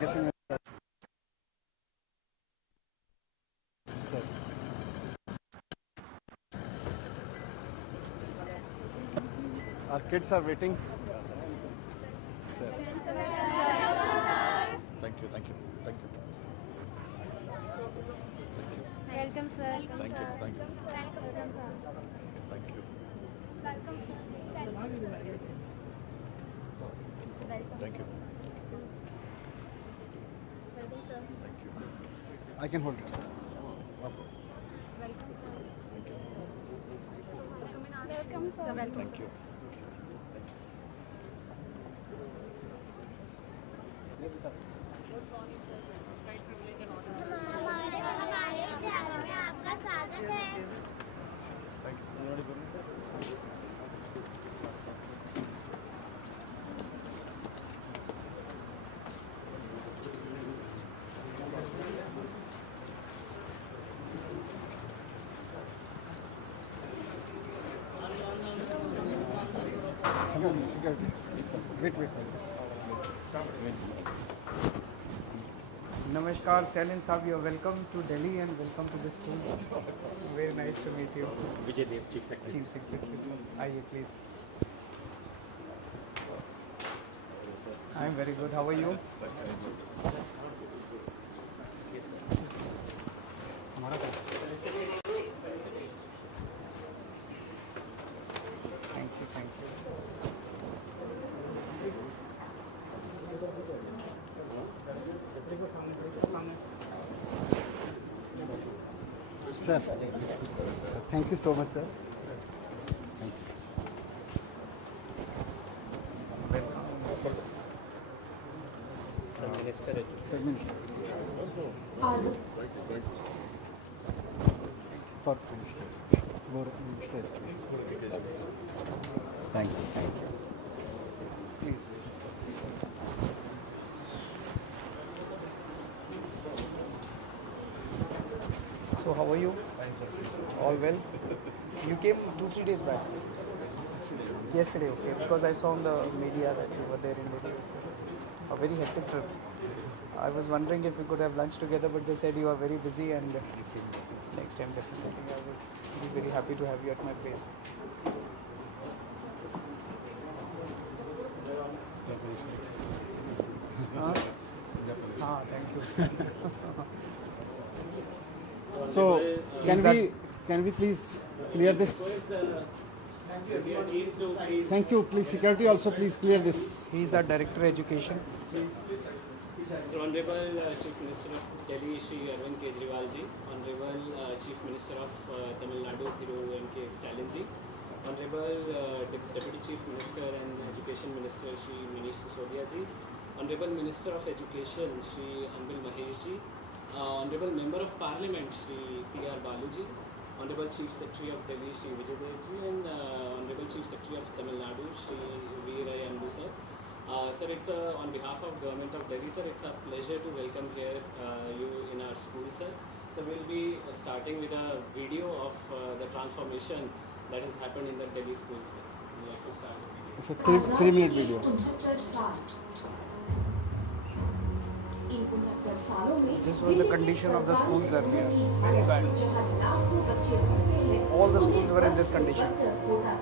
Sir, our kids are waiting. Sir. Thank you, thank you, thank you. Welcome, sir. Thank you, thank you, Welcome, sir. thank you, Welcome, sir. thank you, Welcome, sir. thank you. I can hold it, sir. Welcome, sir. Welcome, sir. Welcome, Thank you. हमारे विद्यालय में आपका स्वागत है। Thank you. Security. Wait. Namaskar, Stalin Saheb, you are welcome to Delhi and welcome to the school. Very nice to meet you. Vijay Dev, Chief Secretary. Chief Secretary. Aye, please. I am very good. How are you? Thank you. Sir, thank you so much, sir. Thank you. Sir, Minister. Sir, Minister. For Minister. For Minister. Thank you. Please. So, how are you? All well? You came 2-3 days back. Yesterday, okay. Because I saw on the media that you were there in Delhi. A very hectic trip. I was wondering if we could have lunch together, but they said you are very busy and next time definitely I would be very happy to have you at my place. Thank you. So, can we please clear this? Thank you. Please, security also please clear this. He is our Director Education. So, Honorable Chief Minister of Delhi, Shri Arvind Kejriwal ji, Honorable Chief Minister of Tamil Nadu, Thiru Stalin ji, Honorable Deputy Chief Minister and Education Minister, Shri Manish Sisodia ji, Honorable Minister of Education, Shri Ambil Mahesh ji, Honorable Member of Parliament, Shri T.R. Balu ji, Honorable Chief Secretary of Delhi, Shri Vijay Dev ji, and Honorable Chief Secretary of Tamil Nadu, Shri V. Ray Andu sir. Sir, it's on behalf of Government of Delhi, sir, it's a pleasure to welcome here you in our school, sir. So we'll be starting with a video of the transformation that has happened in the Delhi schools, sir. We'd like to start the video. It's a 3-minute video. This was the condition of the schools earlier. Very bad. All the schools were in this condition. Demolished all the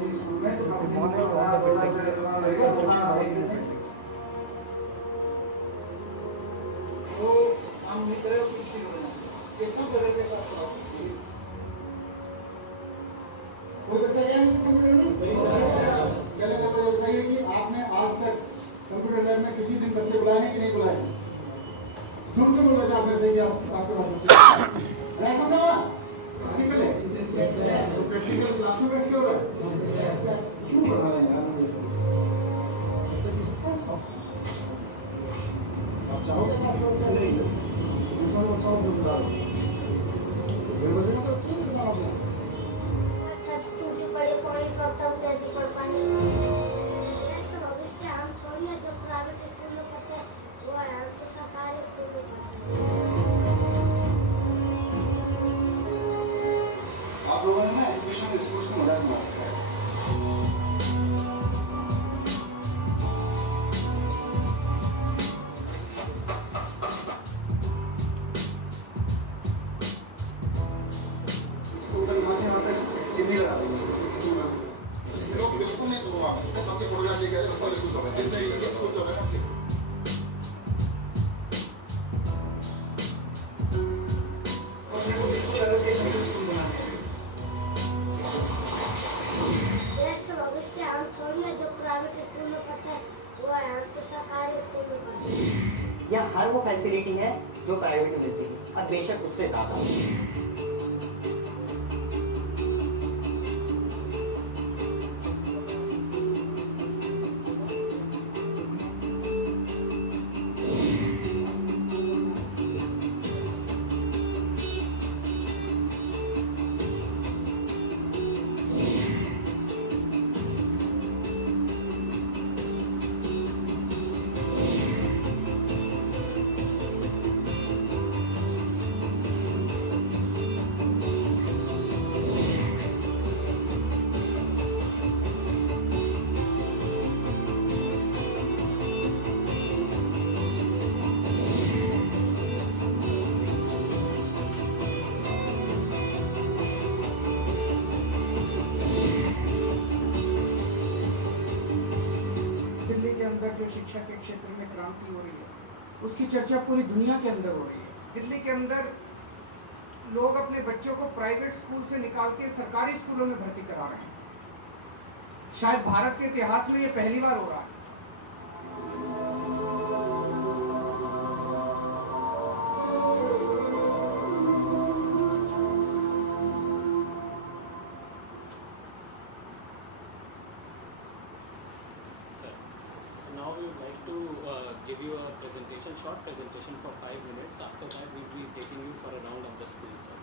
buildings. Construction all new buildings. कोई बच्चा गया नहीं computer में? पहले मुझे बताइए कि आपने आज तक कंप्यूटर लैब में किसी दिन बच्चे बुलाए हैं कि नहीं बुलाए? झूठ क्यों बोल रहे आप ऐसे कि आपके पास बच्चे नहीं समझा हुआ? प्रैक्टिकल है? तो प्रैक्टिकल क्लास में बैठ के हो रहा है? क्यों बना रहे हैं यार ये सब? बच्चा की सकता है इसको? आप चाहोगे कि आपका बच्चा नहीं? ये सब बच्चों को बुला लो। ये बच्चे तो अच्छे नहीं समझ रहे। बड़े पॉइंट करता हूँ कैसे पढ़ पाएंगे इसका भविष्य हम थोड़ी है जो प्राइवेट स्कूल में पढ़ते हैं वो है हम तो सरकारी स्कूल में पढ़ते हैं एजुकेशनल स्कूल्स को मजाक बना रखा है। ऊपर यहाँ से यहाँ तक चिमनी लगा देंगे। लोग बिल्कुल नहीं सुनूंगा, मैं सबके फोटोग्राफ लेके आया, सबका स्कूल तो है, जितने स्कूल तो है। देश का भविष्य हम थोड़ी है जो प्राइवेट स्कूल में पढ़ते हैं, वो है हम तो सरकारी स्कूल में पढ़ते हैं। यह हर वो फैसिलिटी है जो प्राइवेट में मिलती है और बेशक उससे ज़्यादा। दिल्ली के अंदर जो शिक्षा के क्षेत्र में क्रांति हो रही है उसकी चर्चा पूरी दुनिया के अंदर हो रही है। दिल्ली के अंदर लोग अपने बच्चों को प्राइवेट स्कूल से निकाल के सरकारी स्कूलों में भर्ती करा रहे हैं। शायद भारत के इतिहास में ये पहली बार हो रहा है। Sir, so now we would like to give you a presentation, short presentation for 5 minutes. After that, we will be taking you for a round of the school, sir.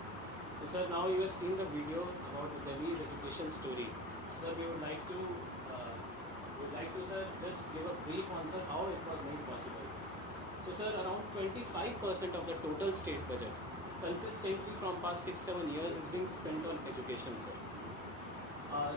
So, sir, now you have seen the video about Delhi's education story. So, sir, we would like to, sir, just give a brief answer how it was made possible. So, sir, around 25% of the total state budget, consistently from past 6-7 years, is being spent on education, sir.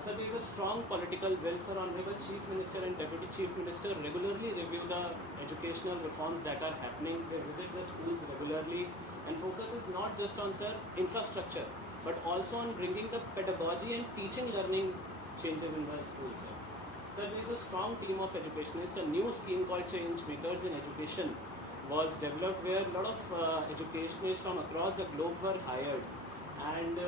Sir, there is a strong political will, sir. Honorable Chief Minister and Deputy Chief Minister regularly review the educational reforms that are happening. They visit the schools regularly and focus is not just on, sir, infrastructure, but also on bringing the pedagogy and teaching learning changes in the schools, sir. Sir, there is a strong team of educationists. A new scheme called Change Makers in Education was developed where a lot of educationists from across the globe were hired. And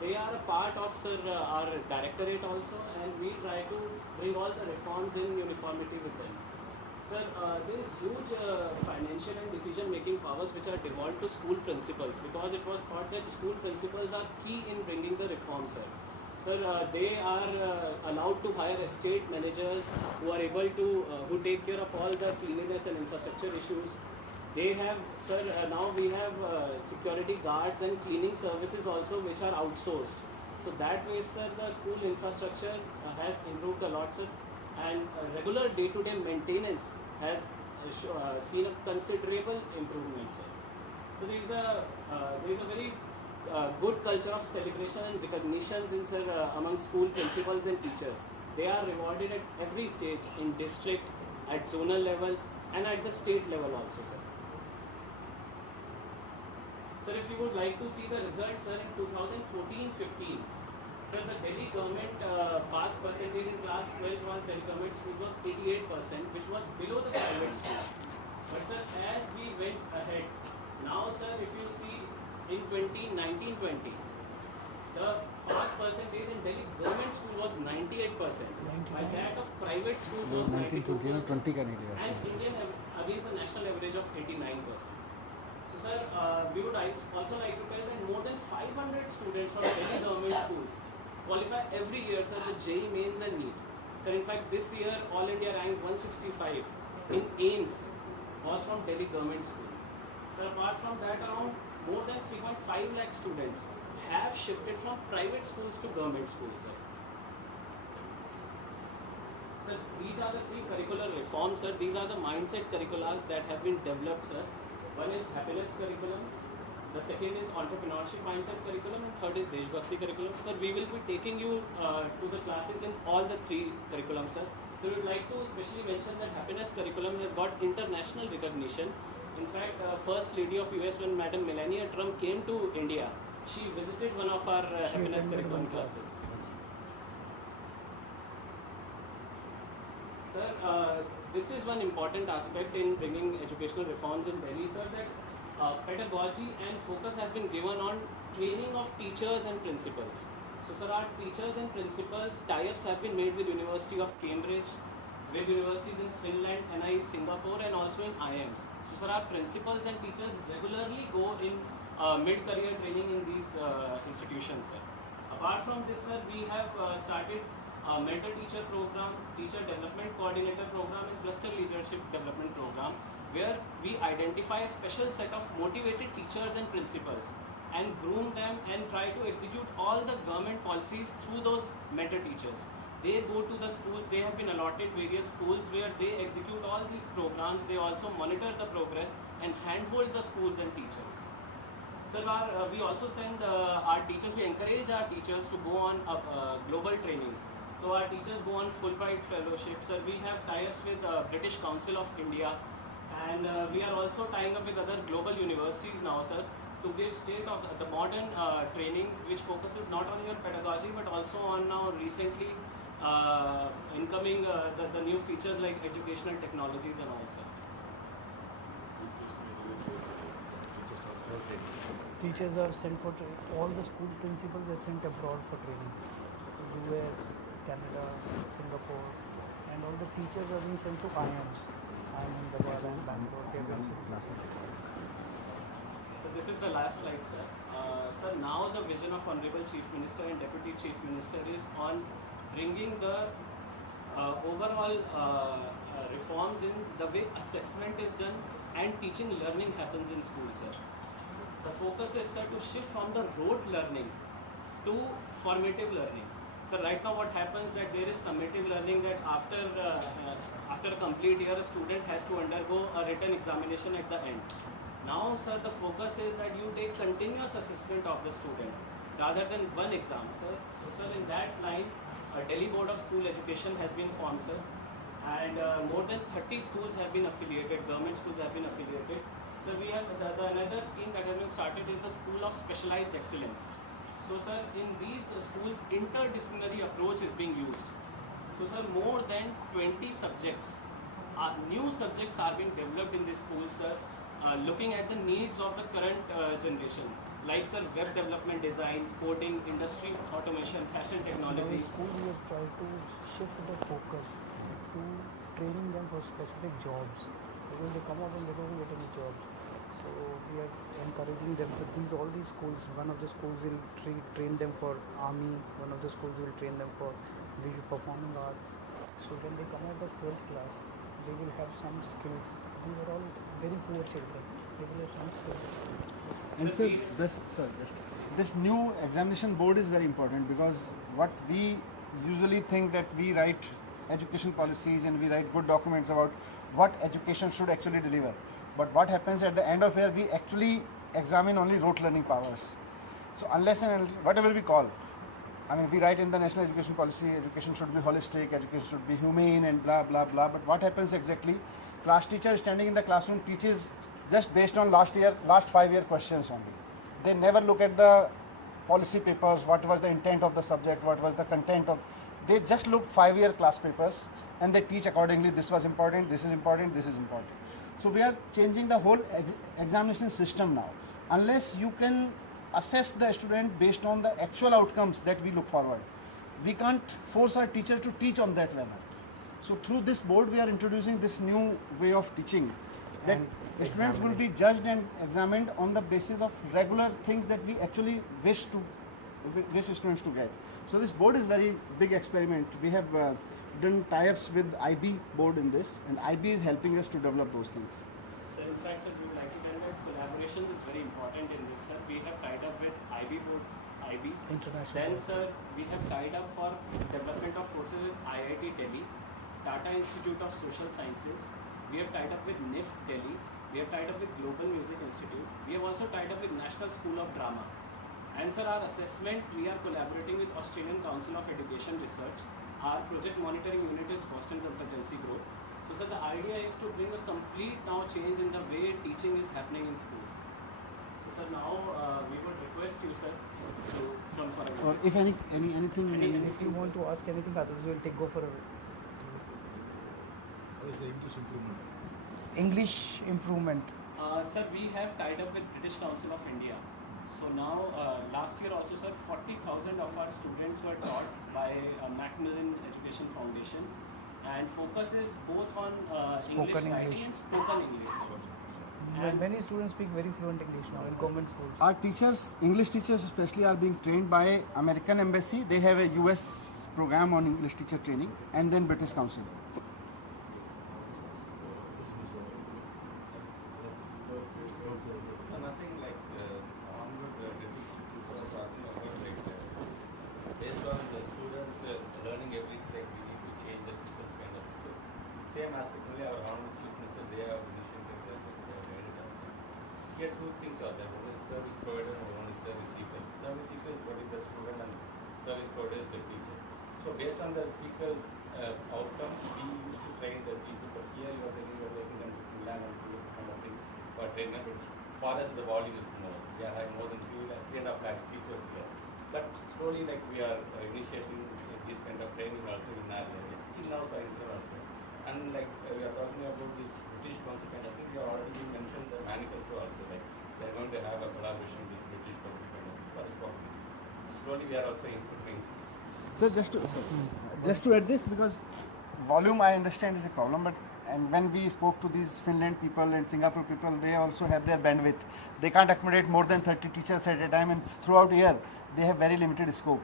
they are a part of, sir, our directorate also, and we try to bring all the reforms in uniformity with them. Sir, there is huge financial and decision-making powers which are devolved to school principals because it was thought that school principals are key in bringing the reform, sir. Sir, they are allowed to hire estate managers who are able to, who take care of all the cleanliness and infrastructure issues. They have, sir, now we have security guards and cleaning services also which are outsourced. So that way, sir, the school infrastructure has improved a lot, sir. And regular day-to-day maintenance has seen a considerable improvement, sir. So there is a very good culture of celebration and recognitions in, sir, among school principals and teachers. They are rewarded at every stage in district, at zonal level, and at the state level also, sir. Sir, if you would like to see the results, sir, in 2014-15, sir, the Delhi government pass percentage in class 12 was Delhi government school was 88%, which was below the private school. But sir, as we went ahead, now, sir, if you see in 2019-20, the pass percentage in Delhi government school was 98%, while that of private schools was 92%, and Indian against the national average of 89%. So, sir, we would also like to tell that more than 500 students from Delhi government schools qualify every year, sir, the JEE mains and NEET. Sir, in fact, this year, All India rank 165 in AIMS was from Delhi government school. Sir, apart from that, around more than 3.5 lakh students have shifted from private schools to government schools, sir. Sir, these are the 3 curricular reforms, sir. These are the mindset curriculars that have been developed, sir. One is happiness curriculum, The second is entrepreneurship mindset curriculum, and third is Deshbhakti curriculum. Sir, we will be taking you to the classes in all the three curriculums, sir. So we would like to especially mention that happiness curriculum has got international recognition. In fact, First Lady of US, when Madam Melania Trump came to India, she visited one of our happiness curriculum classes. Sir, this is one important aspect in bringing educational reforms in Delhi, sir, that pedagogy and focus has been given on training of teachers and principals. So, sir, our teachers and principals tie-ups have been made with University of Cambridge, with universities in Finland, NI, Singapore, and also in IIMs. So, sir, our principals and teachers regularly go in mid-career training in these institutions, sir. Apart from this, sir, we have started a mentor teacher program, teacher development coordinator program, and cluster leadership development program, where we identify a special set of motivated teachers and principals and groom them and try to execute all the government policies through those mentor teachers. They go to the schools, they have been allotted various schools where they execute all these programs. They also monitor the progress and handhold the schools and teachers. Sir, we also send our teachers, we encourage our teachers to go on global trainings. So our teachers go on Fulbright fellowship. Sir, we have tie-ups with British Council of India, and we are also tying up with other global universities now, sir, to give state of the modern training, which focuses not only on pedagogy but also on now recently incoming the new features like educational technologies and all, sir. Teachers are sent for all the school principals are sent abroad for training. US, Canada, Singapore, and all the teachers are being sent to IIMs. I'm in the Bangalore. So this is the last slide, sir. Sir, now the vision of Honorable Chief Minister and Deputy Chief Minister is on bringing the overall reforms in the way assessment is done and teaching learning happens in schools, sir. The focus is, sir, to shift from the rote learning to formative learning. So right now what happens that there is summative learning, that after a complete year a student has to undergo a written examination at the end. Now, sir, the focus is that you take continuous assessment of the student rather than one exam, sir. So, sir, in that line, a Delhi Board of School Education has been formed, sir, and more than 30 schools have been affiliated, government schools have been affiliated. So we have another scheme that has been started is the School of Specialized Excellence. So, sir, in these schools, interdisciplinary approach is being used. So, sir, more than 20 subjects, new subjects are being developed in these schools, sir, looking at the needs of the current generation, like, sir, web development, design, coding, industry, automation, fashion technology. In school, we have tried to shift the focus to training them for specific jobs, because they come out and they don't get any jobs. So we are encouraging them. But all these schools, one of the schools will train them for army, one of the schools will train them for visual performing arts. So when they come out of 12th class, they will have some skills. These are all very poor children. They will have some skills. And sir, this new examination board is very important, because what we usually think that we write education policies and we write good documents about what education should actually deliver. But what happens at the end of year, we actually examine only rote learning powers. So unless and whatever we call, I mean, we write in the national education policy, education should be holistic, education should be humane and blah, blah, blah. But what happens exactly? Class teacher standing in the classroom teaches just based on last 5-year questions only. They never look at the policy papers, what was the intent of the subject, what was the content of, they just look 5-year class papers and they teach accordingly. This was important, this is important, this is important. So we are changing the whole examination system now. Unless you can assess the student based on the actual outcomes that we look forward, we can't force our teacher to teach on that level. So through this board, we are introducing this new way of teaching, that the students will be judged and examined on the basis of regular things that we actually wish students to get. So this board is very big experiment. We have done tie-ups with IB board in this, and IB is helping us to develop those things. So in fact, sir, we would like to tell that collaboration is very important in this, sir. We have tied up with IB board, IB. International. Then, sir, we have tied up for development of courses with IIT Delhi, Tata Institute of Social Sciences. We have tied up with NIF Delhi. We We have tied up with Global Music Institute. We have also tied up with National School of Drama. And sir, our assessment, we are collaborating with Australian Council of Education Research. Our project monitoring unit is Boston Consultancy Group. So sir, the idea is to bring a complete now change in the way teaching is happening in schools. So sir, now we would request you sir to come for a visit. Or if anything. If you want to ask anything, others will go for a What is the English improvement? English improvement. Sir, we have tied up with British Council of India. So now, last year also, sir, 40,000 of our students were taught by Macmillan Education Foundation, and focus is both on English writing and spoken English. Sir. And Many students speak very fluent English now in government schools. Our teachers, English teachers especially, are being trained by American Embassy. They have a US program on English teacher training, and then British Council. Nothing like onward was talking about like based on the students learning everything, like we need to change the systems kind of. So same aspect only our honorable chief minister they have initiated that they have made it as well. Here two things are there. One is service provider and one is service seeker. Service seeker is what is the student and service provider is the teacher. So based on the seeker's outcome, we used to train the teacher. But here you are taking them to land and so kind of thing for training. But for us the volume is more. We are having more than 3.5 lakh teachers here. But slowly like we are initiating this kind of training also in our area, in our side here also. And like we are talking about this British Council kind of thing, we are already mentioned the manifesto also, like they are going to have a collaboration with this British Council kind of corresponding. So slowly we are also improving. So just to add this, because volume I understand is a problem, but and when we spoke to these Finland people and Singapore people, they also have their bandwidth. They can't accommodate more than 30 teachers at a time, and throughout a year they have very limited scope.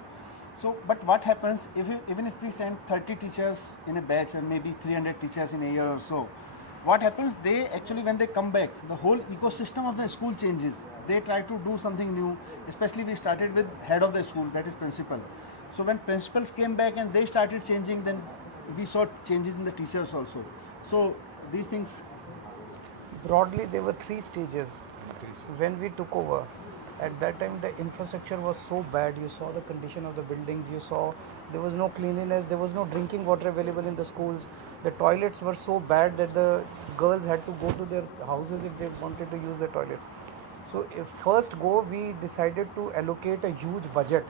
So, but what happens even if we send 30 teachers in a batch and maybe 300 teachers in a year or so, what happens, they actually when they come back, the whole ecosystem of the school changes. They try to do something new, especially we started with head of the school, that is principal. So when principals came back and they started changing, then we saw changes in the teachers also. So these things. Broadly, there were 3 stages. When we took over, at that time the infrastructure was so bad. You saw the condition of the buildings, you saw there was no cleanliness, there was no drinking water available in the schools. The toilets were so bad that the girls had to go to their houses if they wanted to use the toilets. So first go, we decided to allocate a huge budget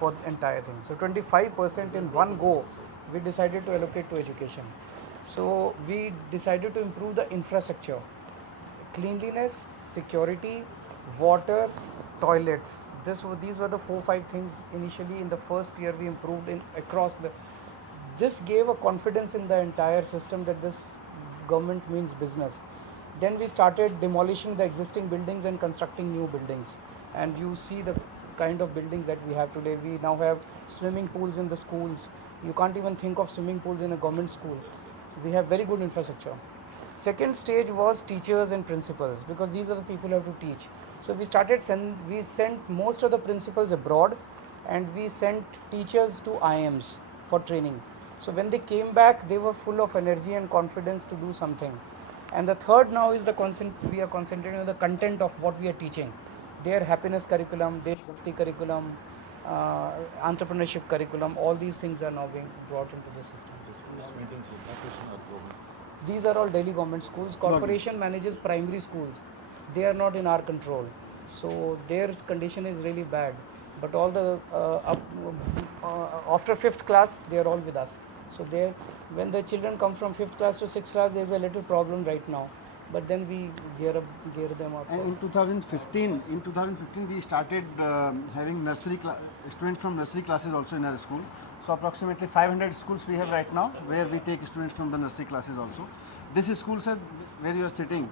for the entire thing. So 25% in one go we decided to allocate to education. So we decided to improve the infrastructure, cleanliness, security, water, toilets. These were the 4-5 things initially in the first year we improved in across the. This gave a confidence in the entire system that this government means business. Then we started demolishing the existing buildings and constructing new buildings. And you see the kind of buildings that we have today. We now have swimming pools in the schools. You can't even think of swimming pools in a government school. We have very good infrastructure. Second stage was teachers and principals, because these are the people who have to teach. So we sent most of the principals abroad, and we sent teachers to IMs for training. So when they came back, they were full of energy and confidence to do something. And the third now is we are concentrating on the content of what we are teaching. Their happiness curriculum, Deshbhakti curriculum, entrepreneurship curriculum, all these things are now being brought into the system. These are all Delhi government schools. Corporation manages primary schools. They are not in our control. So their condition is really bad. But all the after 5th class, they are all with us. So when the children come from 5th class to 6th class, there is a little problem right now. But then we gear them up. And in 2015, we started having students from nursery classes also in our school. So approximately 500 schools we have right now, where we take students from the nursery classes also. This school, sir, where you are sitting,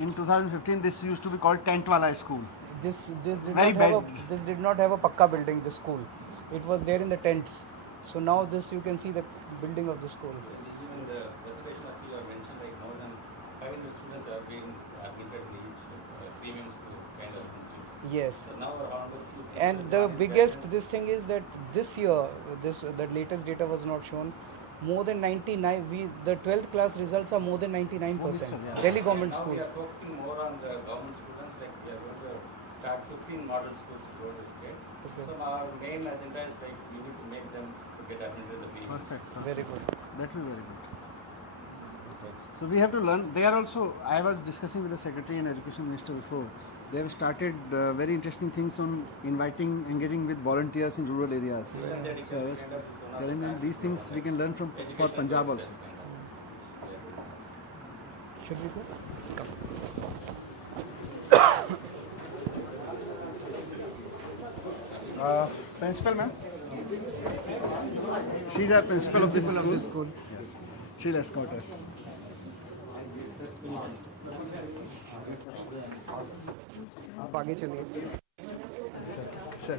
in 2015 this used to be called Tent Wala School. This did not have a pakka building, this school. It was there in the tents. So now you can see the building of the school. Even the reservation as you have mentioned, like more than 500 students have been admitted in each premium school kind of institute. Yes. So now our honorable chief And the biggest thing is that this year, the latest data was not shown. more than 99. The 12th class results are more than 99%. Delhi government Now we schools. are focusing more on the government students, like we are going to start 15 model schools throughout the state. Okay. So our main agenda is like we need to make them to get admitted in the BE. Perfect. Very good. That will be very good. So we have to learn. They are also. I was discussing with the Secretary and Education Minister before. They have started very interesting things on engaging with volunteers in rural areas. So I was telling them these things we can learn from for Punjab also. Should we go? Principal ma'am. She's our principal of the school. Yes. She'll escort us. आप आगे चलिए. Sir.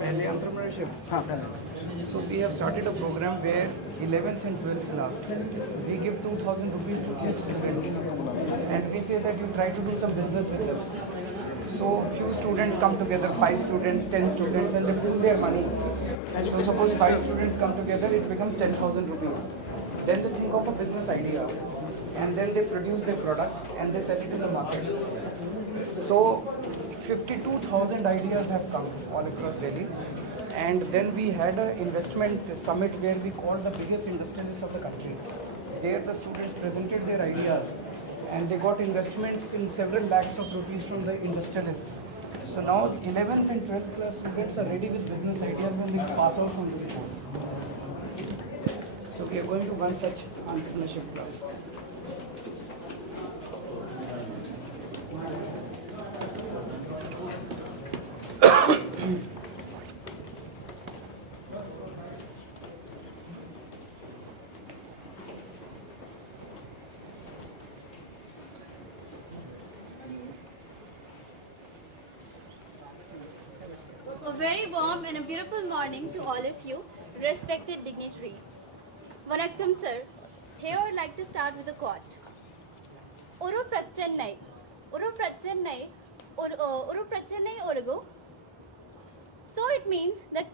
पहले entrepreneurship. So we have started a program where 11th and 12th class we give 2,000 rupees to each student, and we say that you try to do some business with us. So few students come together, 5 students, 10 students, and they pool their money. So suppose 5 students come together, it becomes 10,000 rupees. Then they think of a business idea, and then they produce their product and they sell it in the market. So 52,000 ideas have come all across Delhi, and then we had an investment summit where we called the biggest industrialists of the country. There the students presented their ideas, and they got investments in several lakhs of rupees from the industrialists. So now 11th and 12th class students are ready with business ideas when they pass out from this school. So we are going to one such entrepreneurship class. A very warm and a beautiful morning to all of you, respected dignitaries. Vanakkam sir, here I would like to start with a quote. Oru prachennai, orugu. So it means that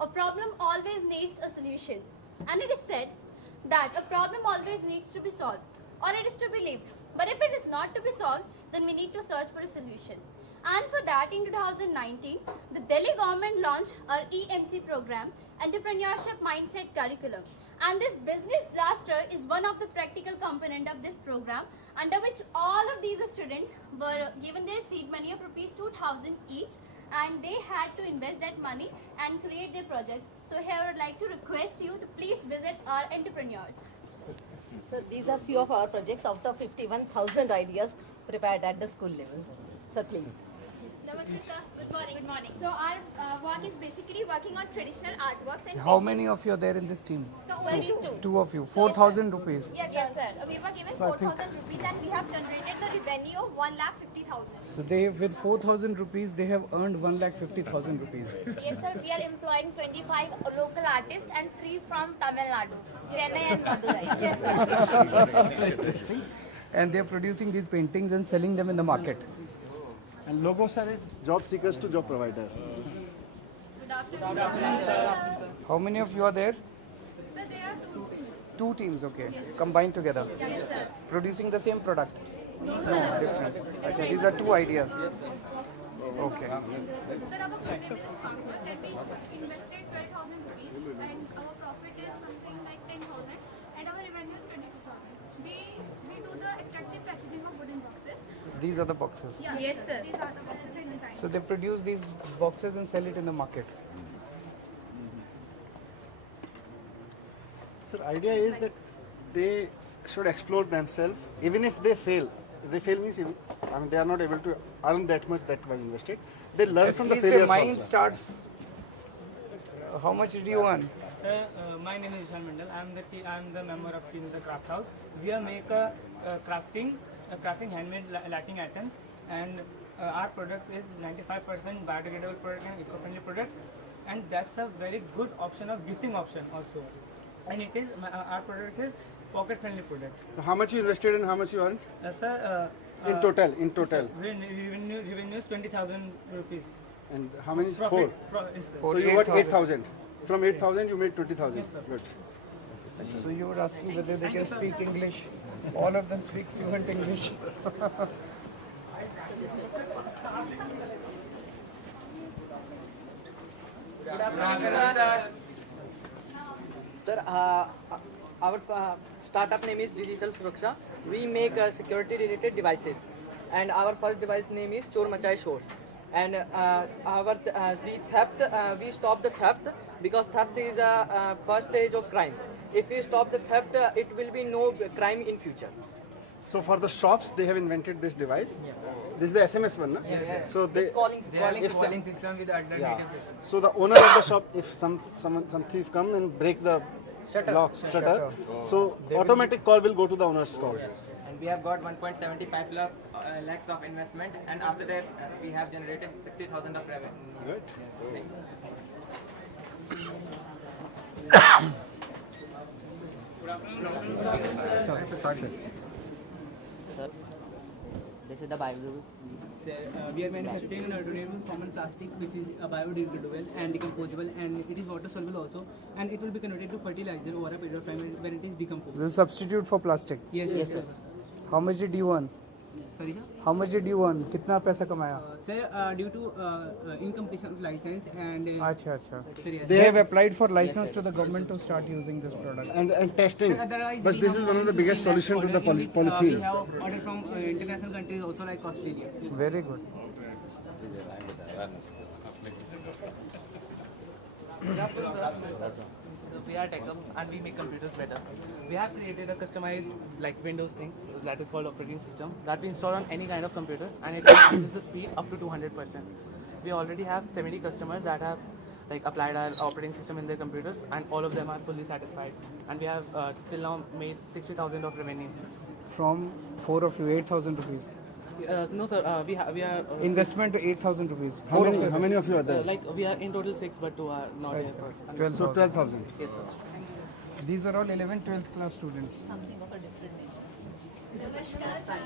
a problem always needs a solution. And it is said that a problem always needs to be solved, or it is to be lived. But if it is not to be solved, then we need to search for a solution. And for that, in 2019, the Delhi government launched our EMC program, Entrepreneurship Mindset Curriculum. And this business blaster is one of the practical component of this program, under which all of these students were given their seed money of rupees 2,000 each, and they had to invest that money and create their projects. So here I would like to request you to please visit our entrepreneurs. So these are few of our projects out of 51,000 ideas prepared at the school level. So please. Namaste sir, good morning. Good morning. So our work is basically working on traditional artworks and How many of you are there in this team? So only two. 2 of you. 4,000 rupees. Yes, sir. We were given So I think- 4,000 rupees and we have generated the revenue of 1,50,000. So they, with 4,000 rupees, they have earned 1,50,000 rupees. Yes, sir. We are employing 25 local artists and 3 from Tamil Nadu, Chennai and Madurai. Yes, sir. And they are producing these paintings and selling them in the market. And logo sir is job seekers to job provider. Good afternoon, sir. How many of you are there? Sir, there are 2 teams. 2 teams, okay. Combined together. Yes, sir. Producing the same product. No, Different. Achha, these are 2 ideas. Okay. Sir, our content is Sparkle that we invested 12,000 rupees and our profit is something like 10,000 and our revenue is 22,000. We do the attractive packaging of wooden boxes. These are the boxes. Yeah, yes, sir. These are the boxes and designs. So they produce these boxes and sell it in the market. So the idea is that they should explore themselves, even if they fail. If they fail means, they are not able to earn that much that was invested. They learn At from the least their failures mind also. starts. How much did you earn? Sir, my name is Ishan Mandal. I am the member of team of the craft house. We are make a crafting handmade lighting items, and our products is 95% biodegradable product and eco-friendly products. and that's a very good option of gifting option also. And it is our product is pocket friendly product. So how much you invested and how much you earned? Sir, In total. sir, revenue is 20,000 rupees. And how many? Profit, Four. yes, sir. So you got 8,000. From 8,000 you made 20,000. Yes, sir. Good. So you were asking whether they can speak English. All of them speak fluent English. Good afternoon, sir. Sir, our startup name is Digital Suraksha. We make security related devices, and our first device name is Chor Machai Shor. And the theft, we stop the theft because theft is a first stage of crime. If we stop the theft, it will be no crime in future. So for the shops, they have invented this device. Yes. This is the SMS one, no? Yes. So they calling system with alternative yeah. system. So the owner of the shop, if some thief come and break the Shutter. shutter, so automatic call will go to the owner's call. Yes. And we have got 1.75 lakhs of investment, and after that we have generated 60,000 of revenue. Good. Sir, this is the Bible. We are manufacturing an alternative common plastic which is biodegradable and decomposable, and it is water soluble also, and it will be converted to fertilizer over a period of time when it is decomposed. This is substitute for plastic. Yes, sir. How much did you earn? Sorry, sir. How much did you earn? कितना पैसा कमाया? Sir, due to incompletion of license and अच्छा. sorry, They have applied for license to the government to start using this product. And testing. Sir, otherwise But we this have is one of the more than biggest 15 solution to the lakhs order in which, polythene. we have order from international countries also like Australia. Very good. We are tech up and we make computers better. We have created a customized like Windows thing that is called operating system that we install on any kind of computer, and it increases the speed up to 200%. We already have 70 customers that have like applied our operating system in their computers, and all of them are fully satisfied. And we have till now made 60,000 of revenue. From 4 of you, 8,000 rupees. No sir, we are Investment to 8,000 rupees. How many of you are there? like we are in total 6, but 2 are not here. 12,000. So 12,000. Yes sir. These are all 11th, 12th class students. Namaskar, sir.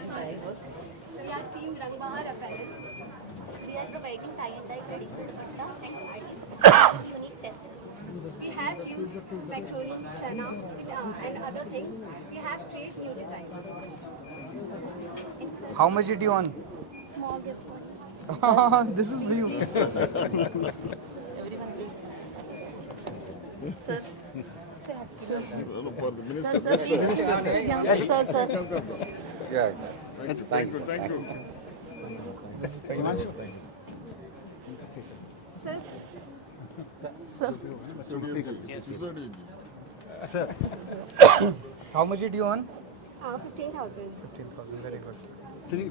We are Team Rangbahar Apparels. We are providing tie-and-dye traditional dupatta and sarees, unique tassels. We have used macaroni, chana, and other things. We have created new designs. How much did you earn? Small gift one. This is for you. Sir. Sir, Sir, please. Sir. Yeah. Thank you. Sir. Sir. How much did you earn? 15,000. 15,000. Very good.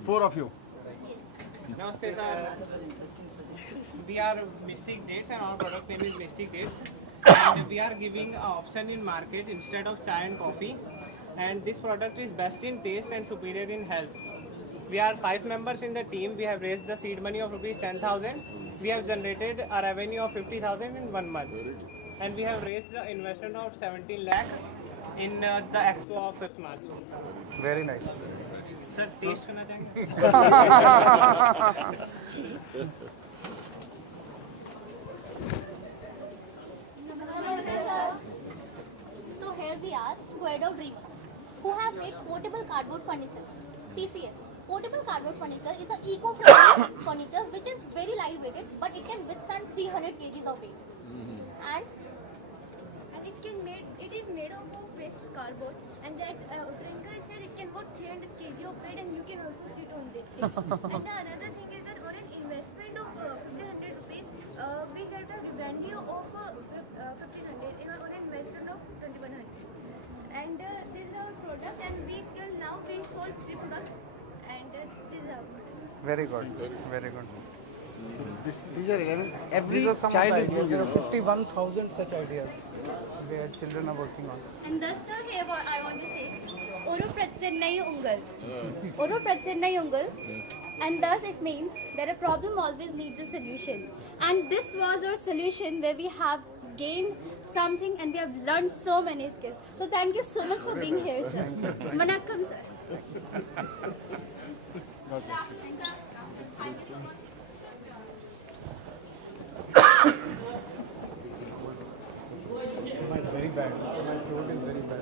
4 of you. Namaste, sir. We are Mystic Dates, and our product name is Mystic Dates. And we are giving an option in market instead of chai and coffee. And this product is best in taste and superior in health. We are 5 members in the team. We have raised the seed money of rupees 10,000. We have generated a revenue of 50,000 in 1 month. And we have raised the investment of 17 lakh in the expo of 5th March. Very nice. Sir, taste करना चाहेंगे? So here we are, Squared Dreamers, who have made portable cardboard furniture. TCF. Portable cardboard furniture is an eco-friendly furniture which is very lightweighted, but it can withstand 300 kgs of weight. And it is made of waste cardboard, and that Priyanka said it can hold 300 kg of weight, and you can also sit on it. And the another thing is that on an investment of 1,500 rupees, we get a revenue of 1,500 on an investment of 2,100. And this is our product, and we till now we sold 3 products, and this is our product. Very good. Very good. So these are 11. Every These are some child of is the ideas. There moving. are 51,000 such ideas where children are working on. And thus, sir, here what I want to say, Oru Prachennai Ungal. Oru Prachennai Ungal and thus it means that a problem always needs a solution. And this was our solution, where we have gained something and we have learned so many skills. So thank you so much for being here, sir. Vanakkam, sir. God bless you. Very bad. My throat is very bad.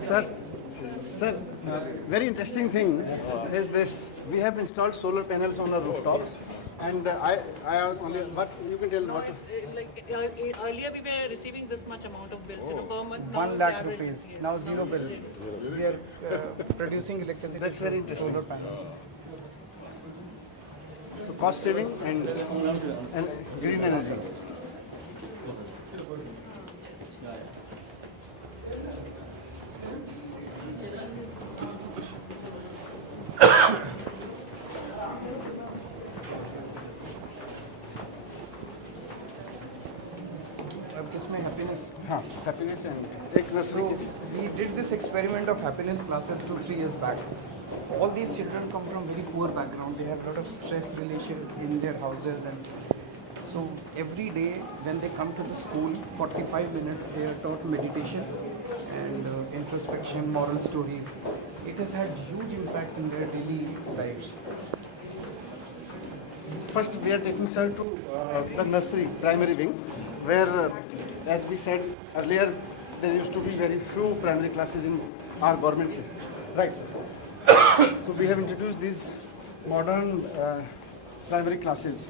Sir, very interesting thing is this. We have installed solar panels on our rooftops, and I only. What you can tell what? Earlier we were receiving this much amount of bills per month. 1 lakh rupees. Now 0 bill. We are producing electricity. That's very interesting. Solar panels. So cost saving and green energy. अब किसमें happiness? हाँ, happiness and So we did this experiment of happiness classes 2-3 years back. All these children come from very poor background. They have a lot of stress relation in their houses, and so every day when they come to the school, 45 minutes they are taught meditation and introspection, moral stories. It has had huge impact in their daily lives. first we are taking sir to the nursery, primary wing, where as we said earlier, there used to be very few primary classes in our government system. Right, sir. So we have introduced these modern primary classes.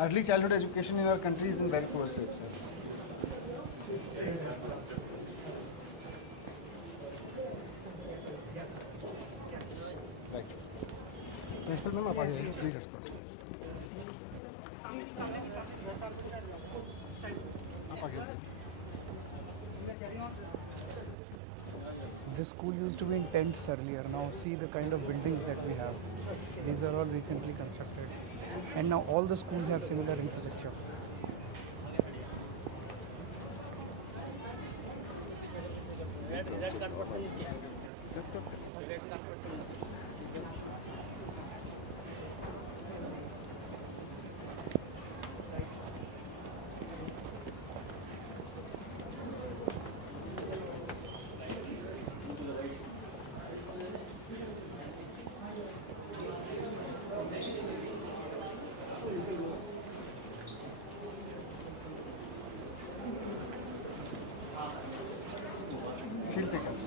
Early childhood education in our country is in very poor state, sir. Right. Principal ma'am, आप आगे जाइए, please escort. आप आगे जाइए. This school used to be in tents earlier. Now see the kind of buildings that we have. These are all recently constructed. And now all the schools have similar infrastructure. She'll take us.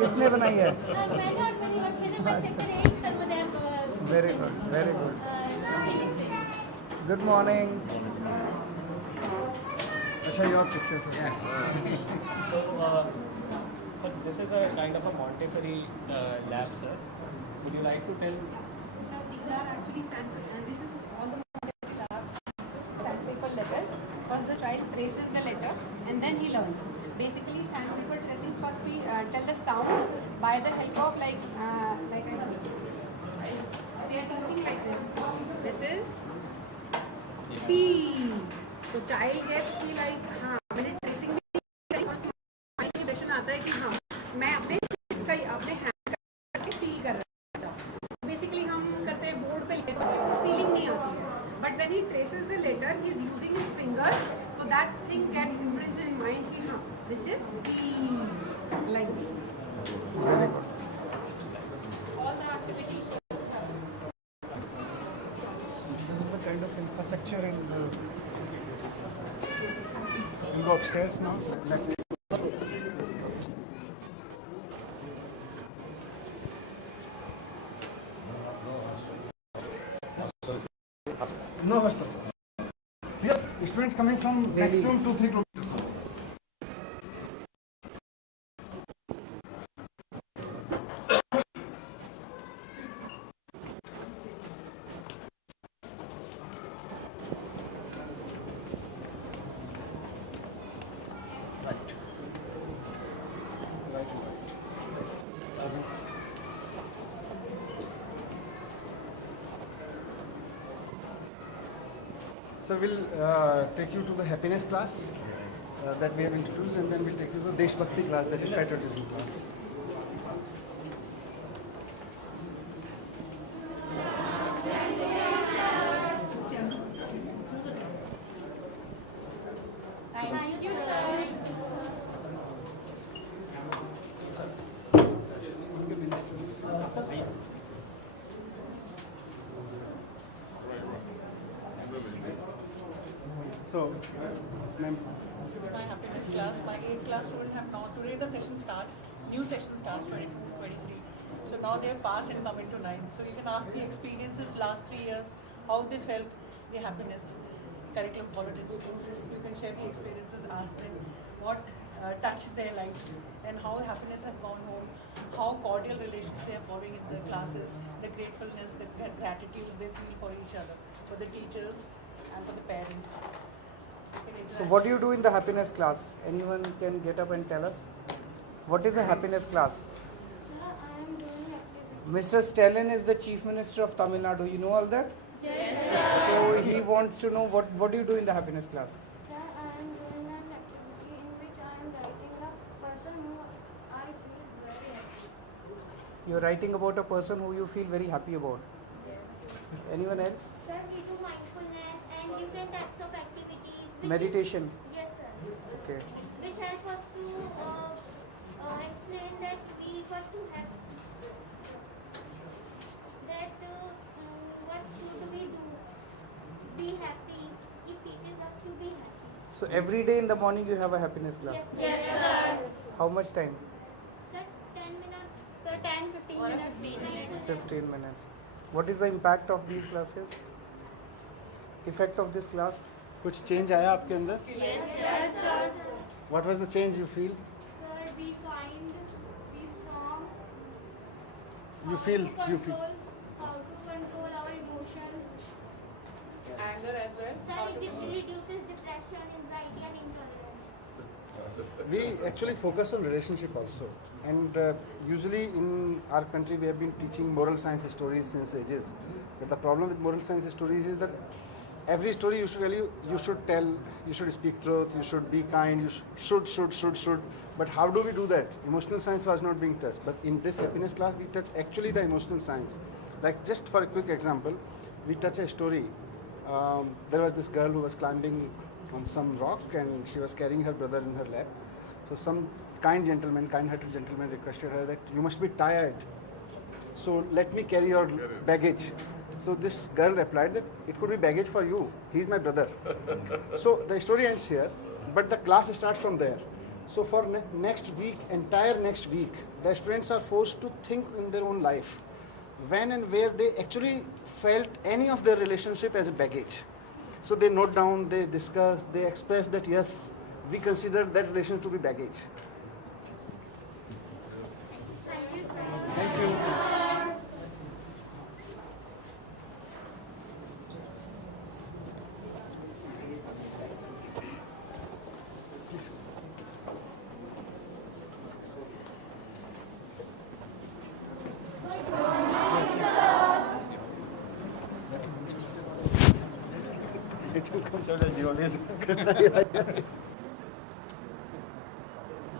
किसने बनाई है? मैंने और मेरे बच्चे ने बस sector 8 Sarvodaya Very good, very good. Good morning. Acha, your picture, sir. So, sir, this is a kind of a Montessori lab, sir. Would you like to tell? So these are actually this is all the Montessori lab, sandpaper letters. First the child traces the letter and then he learns. Basically sandpaper tracing, first we tell the sounds by the help of like I do. We are teaching like this. This is P. So child gets to like हाँ मैंने tracing भी करी और उसके mind में दर्शन आता है कि हाँ मैं अपने इसका अपने हैंड करके फील कर रहा हूँ. Basically हम करते हैं बोर्ड पे लिखते हैं तो बच्चे को फीलिंग नहीं आती है. But when he traces the letter, he is using his fingers, so that thing get imprints in mind कि हाँ this is P, like this. Very good. All the activities. This is the kind of infrastructure in We'll go upstairs now. Left. No hostel, sir. We have students coming from maximum 2-3 kilometers. So we'll take you to the happiness class that we have introduced, and then we'll take you to the Deshbhakti class, that is patriotism class. Thank you, sir. So, ma'am. This is my happiness class. My 8th class will have now, today the session starts, new session starts 22-23. So now they have passed and come into 9. So you can ask the experiences last 3 years, how they felt, the happiness, curriculum followed in schools. You can share the experiences, ask them what touched their lives and how happiness have gone home, how cordial relations they are following in the classes, the gratefulness, the gratitude they feel for each other, for the teachers and for the parents. So what do you do in the happiness class? Anyone can get up and tell us? What is a happiness class? Mr. Stalin is the Chief Minister of Tamil Nadu. You know all that? Yes, sir. So he wants to know what do you do in the happiness class? Sir, I am doing an activity in which I am writing a person who I feel very happy. You're writing about a person who you feel very happy about. Yes. Anyone else? Sir, we do mindfulness and different types of activities. Meditation. Yes, sir. Okay. Which help us to explain that we got to have that what should we do? Be happy. It teaches us to be happy. So every day in the morning you have a happiness class? Yes, sir. How much time? Sir, 10 minutes. Sir, 10, 15 minutes. 15 minutes. What is the impact of these classes? Effect of this class? कुछ change आया आपके अंदर? Yes, sir. What was the change you feel? Sir, be kind, be strong. You feel. How to control our emotions. Anger as well. Sir, it reduces depression, anxiety and intolerance. We actually focus on relationship also, and usually in our country we have been teaching moral science stories since ages. But the problem with moral science stories is that every story you should tell, you should speak truth, you should be kind, you should. But how do we do that? Emotional science was not being touched. But in this happiness class, we touch actually the emotional science. Like just for a quick example, we touch a story. There was this girl who was climbing on some rock and she was carrying her brother in her lap. So some kind-hearted gentleman requested her that you must be tired. So let me carry your baggage. So this girl replied that it could be baggage for you. He's my brother. So the story ends here, but the class starts from there. So for entire next week, the students are forced to think in their own life when and where they actually felt any of their relationship as a baggage. So they note down, they discuss, they express that yes, we consider that relation to be baggage. Thank you.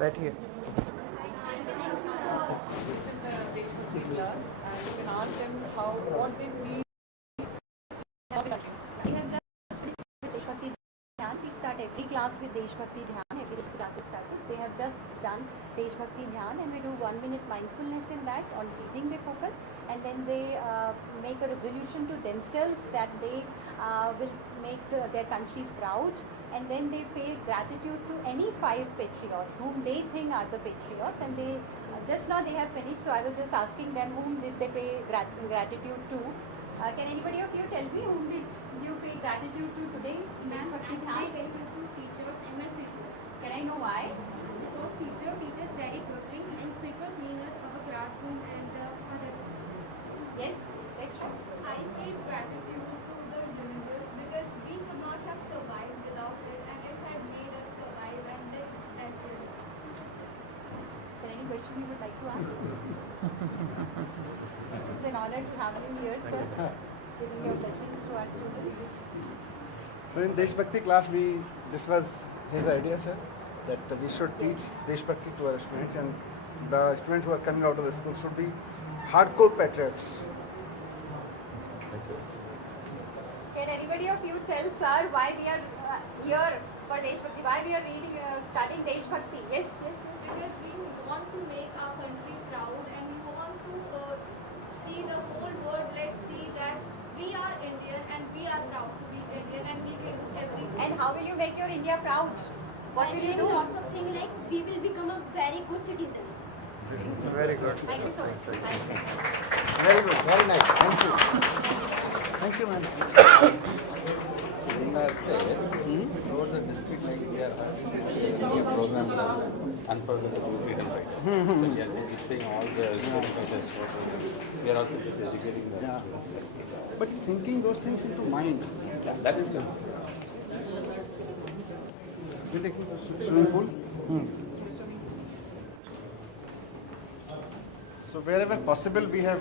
Right here. Class, and you can ask them what they feel. We have just Deshbhakti Dhyan. We start every class with Deshbhakti Dhyan. Every class is started. They have just done Deshbhakti Dhyan, and we do 1 minute mindfulness in that. On breathing they focus, and then they make a resolution to themselves that they will make their country proud, and then they pay gratitude to any 5 patriots whom they think are the patriots, and they just now they have finished. So I was just asking them whom did they pay gratitude to. Can anybody of you tell me whom did you pay gratitude to today? Ma'am, I pay gratitude to teachers and my sweepers. Can I know why? Because teacher teaches very good things and sweeper cleans our classroom and other things. Yes, question. I pay gratitude to the universe because we could not have survived without it, and it had made us survive, and this helped us. Is there any question you would like to ask? It's an honor to have you here, sir, giving your blessings to our students. So in Deshbhakti class, this was his idea, sir, that we should teach Deshbhakti to our students, and the students who are coming out of the school should be hardcore patriots. Can anybody of you tell sir why we are here for Deshbhakti? Why we are reading, studying Deshbhakti? Yes, yes, yes. Because we want to make our country proud and we want to see the whole world, let's see that we are Indian and we are proud to be Indian and we will do everything. And how will you make your India proud? What will you do? Lots of things like we will become a very good citizen. Very good. Thank you so much. Thank you. Very good. Very nice. Thank you. Thank you, ma'am. In our state, towards the district, like we are having this new programs of unforgettable freedom fighter. So we are visiting all the freedom fighters. We are also just educating them. Yeah. But thinking those things into mind. Yeah, that is good. We're taking swimming pool. So wherever possible, we have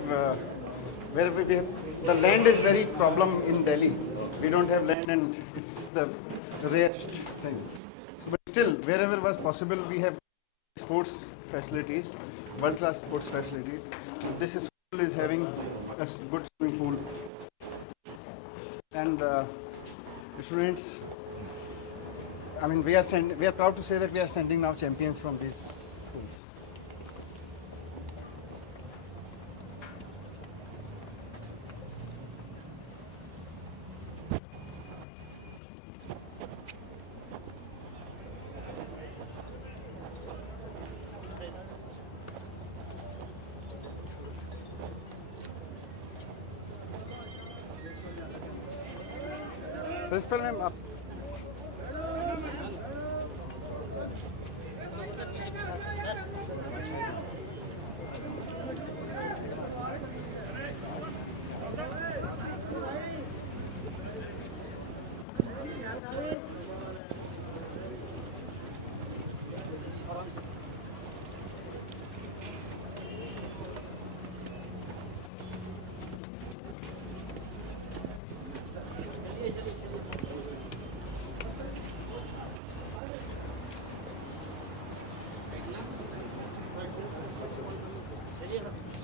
wherever we have the land is very problem in Delhi. We don't have land, and it's the rarest thing. But still, wherever was possible, we have sports facilities, world-class sports facilities. This school is having a good swimming pool, and the students. I mean, we are proud to say that we are sending now champions from these schools. Principal ma'am, आप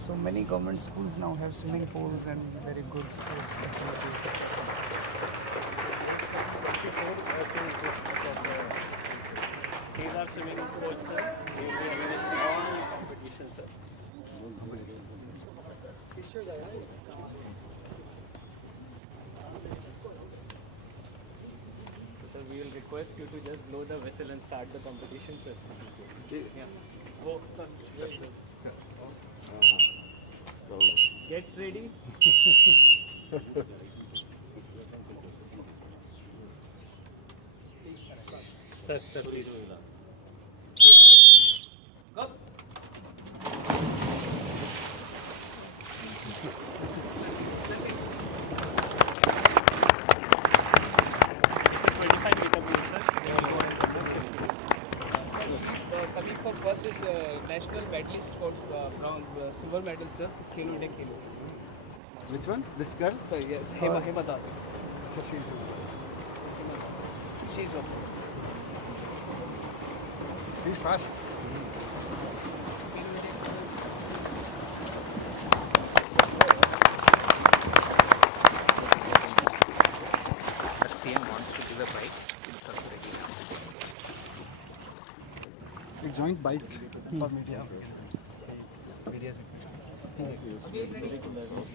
So many government schools now have swimming pools and very good sports facilities. These are swimming coach, sir. We will be having a strong competition, sir. So, sir, we will request you to just blow the whistle and start the competition, sir. Yeah. Oh, sir. Yes, sir. Get ready. Sir, please. Go. Coming for first is national medalist for silver medal, sir. Is Khelo India Khelo. Which one? This girl? Sir, yes. Hema Das. She's one, sir. She's fast. The CM wants to give a bite. A joint bite for media. Media's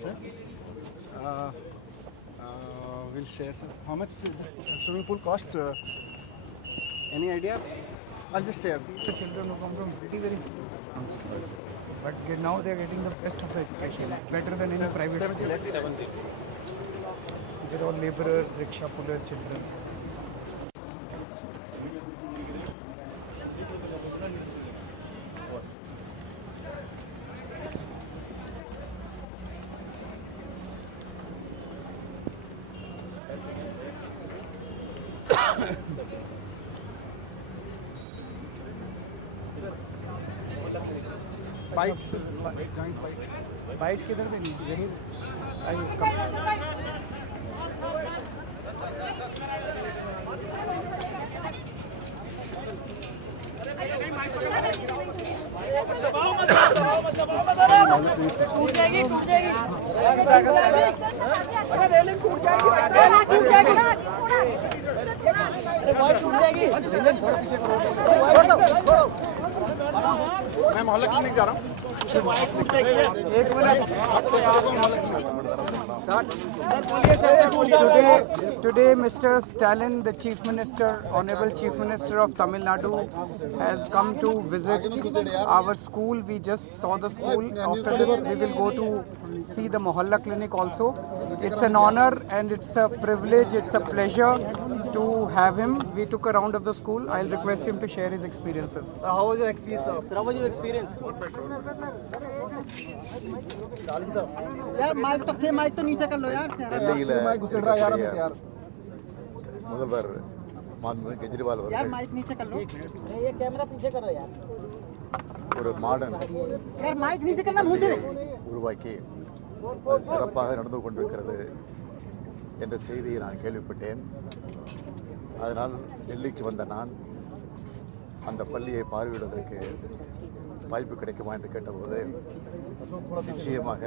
sir, we'll share, sir. How much is this swimming pool cost? Any idea? I'll just share. The children who come from very but now they are getting the best of the education, better than any private 70 school. lakhs. 70. They're all laborers, rickshaw pullers, children. Bite, sir. Joint bite. Bite किधर पे नहीं, यही टूट जाएगी टूट जाएगी railing टूट जाएगी अरे बहुत टूट जाएगी मैं मोहल्ला क्लिनिक जा रहा हूँ। एक minute Today, Mr. Stalin, the Chief Minister, Honorable Chief Minister of Tamil Nadu, has come to visit our school. We just saw the school. After this, we will go to see the Mohalla Clinic also. It's an honor and it's a privilege, it's a pleasure to have him. We took a round of the school. I'll request him to share his experiences. How was your experience, sir? How was your experience? यार mic तो नीचे कर लो यार முதல்வர் மாண்புமிகு கெஜ்ரிவால் यार அவர்கள் mic नीचे कर लो ये कैमरा पीछे करो यार ஒரு மாடர்ன் यार माइक नीचे करना मुझे உருவாக்கி அது சிறப்பாக நடந்து கொண்டிருக்கிறது என்ற செய்தியை நான் கேள்விப்பட்டேன். அதனால் டெல்லிக்கு வந்த நான் அந்த பள்ளியை பார்வையிடுவதற்கு வாய்ப்பு கிடைக்குமா என்று கேட்டபோது நிச்சயமாக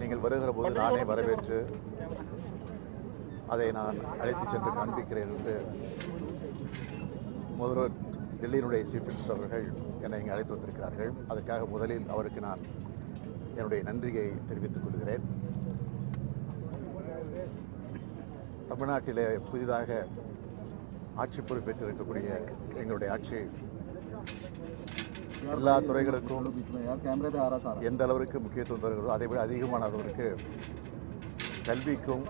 நீங்கள் வருகிற போது நானே வரவேற்று அதை நான் அழைத்து சென்று காண்பிக்கிறேன் என்று முதல்வர் டெல்லியினுடைய சீஃப் மினிஸ்டர் அவர்கள் என்னை இங்கே அழைத்து வந்திருக்கிறார்கள். அதற்காக முதலில் அவருக்கு நான் என்னுடைய நன்றியை தெரிவித்துக் கொள்கிறேன். தமிழ்நாட்டிலே புதிதாக ஆட்சி பொறுப்பேற்றிருக்கக்கூடிய எங்களுடைய ஆட்சி எல்லா துறைகளுக்கும் எந்த அளவிற்கு முக்கியத்துவம் தருகிறதோ அதை விட அதிகமான அளவிற்கு கல்விக்கும்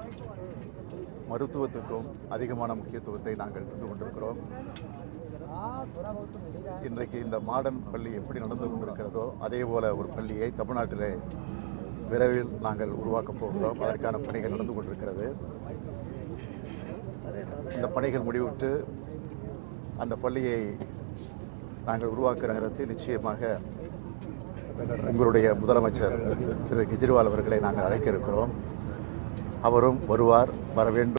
மருத்துவத்துக்கும் அதிகமான முக்கியத்துவத்தை நாங்கள் தந்து கொண்டிருக்கிறோம். இன்றைக்கு இந்த மாடர்ன் பள்ளி எப்படி நடந்து கொண்டிருக்கிறதோ அதே போல ஒரு பள்ளியை தமிழ்நாட்டிலே விரைவில் நாங்கள் உருவாக்கப் போகிறோம். அதற்கான பணிகள் நடந்து கொண்டிருக்கிறது. இந்த பணிகள் முடிவுற்று அந்த பள்ளியை நாங்கள் உருவாக்குகிற நேரத்தில் நிச்சயமாக உங்களுடைய முதலமைச்சர் திரு கெஜ்ரிவால் அவர்களை நாங்கள் அழைக்க இருக்கிறோம். அவரும் வருவார், வர வேண்டும்.